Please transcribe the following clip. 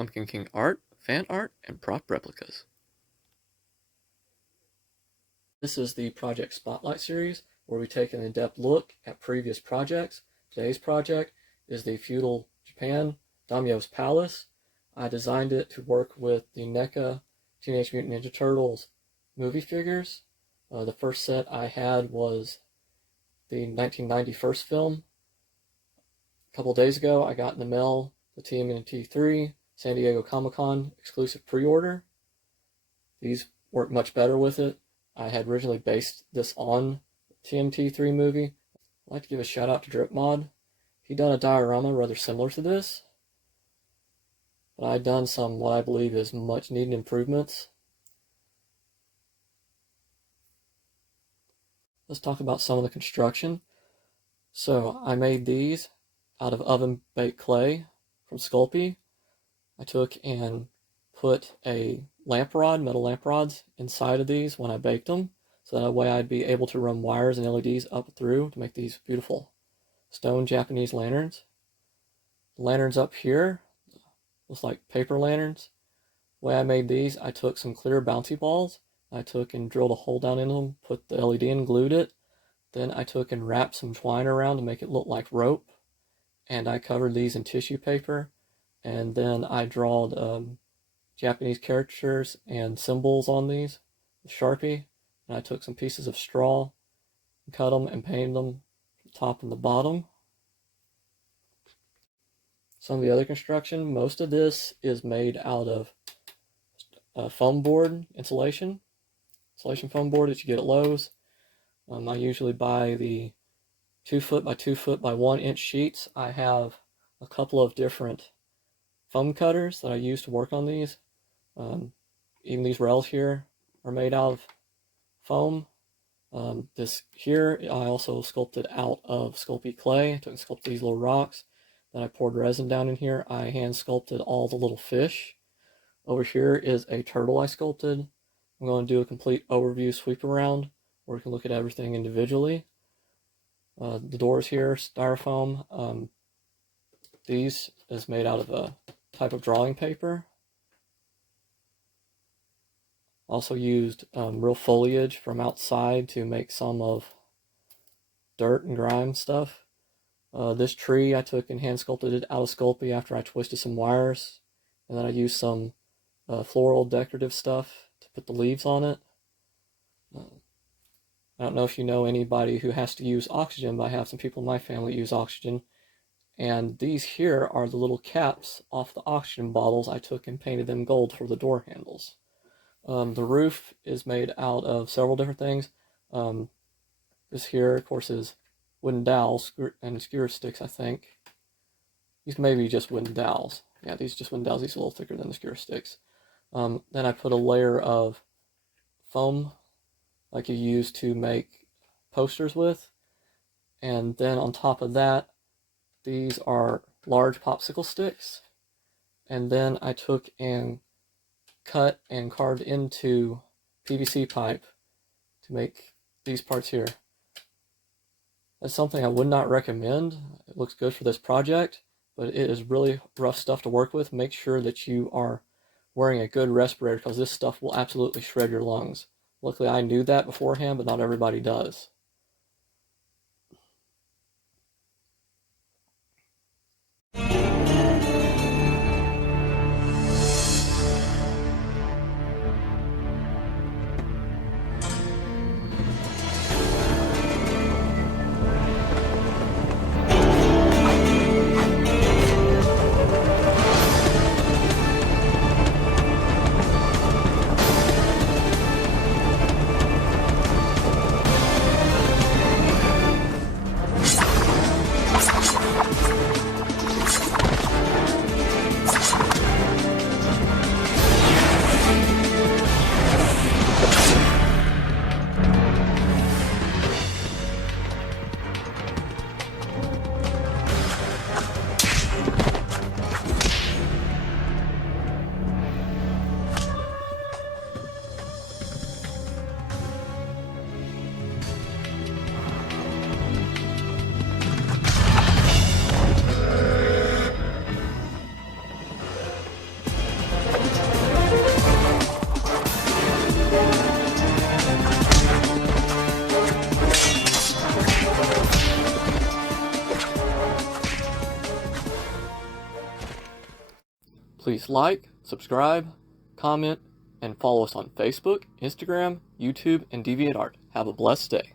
Pumpkin King art, fan art, and prop replicas. This is the Project Spotlight series, where we take an in-depth look at previous projects. Today's project is the feudal Japan Daimyo's Palace. I designed it to work with the NECA Teenage Mutant Ninja Turtles movie figures. The first set I had was the 1991 film. A couple days ago, I got in the mail the TMNT 3 San Diego Comic-Con exclusive pre-order. These work much better with it. I had originally based this on the TMNT 3 movie. I'd like to give a shout out to Dripmode. He done a diorama rather similar to this, but I've done some what I believe is much needed improvements. Let's talk about some of the construction. So I made these out of oven baked clay from Sculpey. I took and put a lamp rod, metal lamp rods, inside of these when I baked them, so that way I'd be able to run wires and LEDs up through to make these beautiful stone Japanese lanterns. The lanterns up here looks like paper lanterns. The way I made these, I took some clear bouncy balls. I took and drilled a hole down in them, put the LED in, glued it. Then I took and wrapped some twine around to make it look like rope. And I covered these in tissue paper. And then I drawed Japanese characters and symbols on these with Sharpie. And I took some pieces of straw, and cut them and painted them the top and the bottom. Some of the other construction, most of this is made out of foam board insulation foam board that you get at Lowe's. I usually buy the 2 foot by 2 foot by 1 inch sheets. I have a couple of different foam cutters that I use to work on these. Even these rails here are made out of foam. This here I also sculpted out of Sculpey clay. I took and sculpted these little rocks. Then I poured resin down in here. I hand sculpted all the little fish. Over here is a turtle I sculpted. I'm going to do a complete overview sweep around where we can look at everything individually. The doors here, styrofoam. These is made out of a type of drawing paper. Also used real foliage from outside to make some of dirt and grime stuff. This tree I took and hand sculpted it out of Sculpey after I twisted some wires. And then I used some floral decorative stuff to put the leaves on it. I don't know if you know anybody who has to use oxygen, but I have some people in my family use oxygen. And these here are the little caps off the oxygen bottles. I took and painted them gold for the door handles. The roof is made out of several different things. This here, of course, is wooden dowels and skewer sticks, I think. These may be just wooden dowels. Yeah, these are just wooden dowels. These are a little thicker than the skewer sticks. Then I put a layer of foam like you use to make posters with. And then on top of that, these are large popsicle sticks. And then I took and cut and carved into PVC pipe to make these parts here. That's something I would not recommend. It looks good for this project, but it is really rough stuff to work with. Make sure that you are wearing a good respirator, because this stuff will absolutely shred your lungs. Luckily I knew that beforehand, but not everybody does. Please like, subscribe, comment, and follow us on Facebook, Instagram, YouTube, and DeviantArt. Have a blessed day.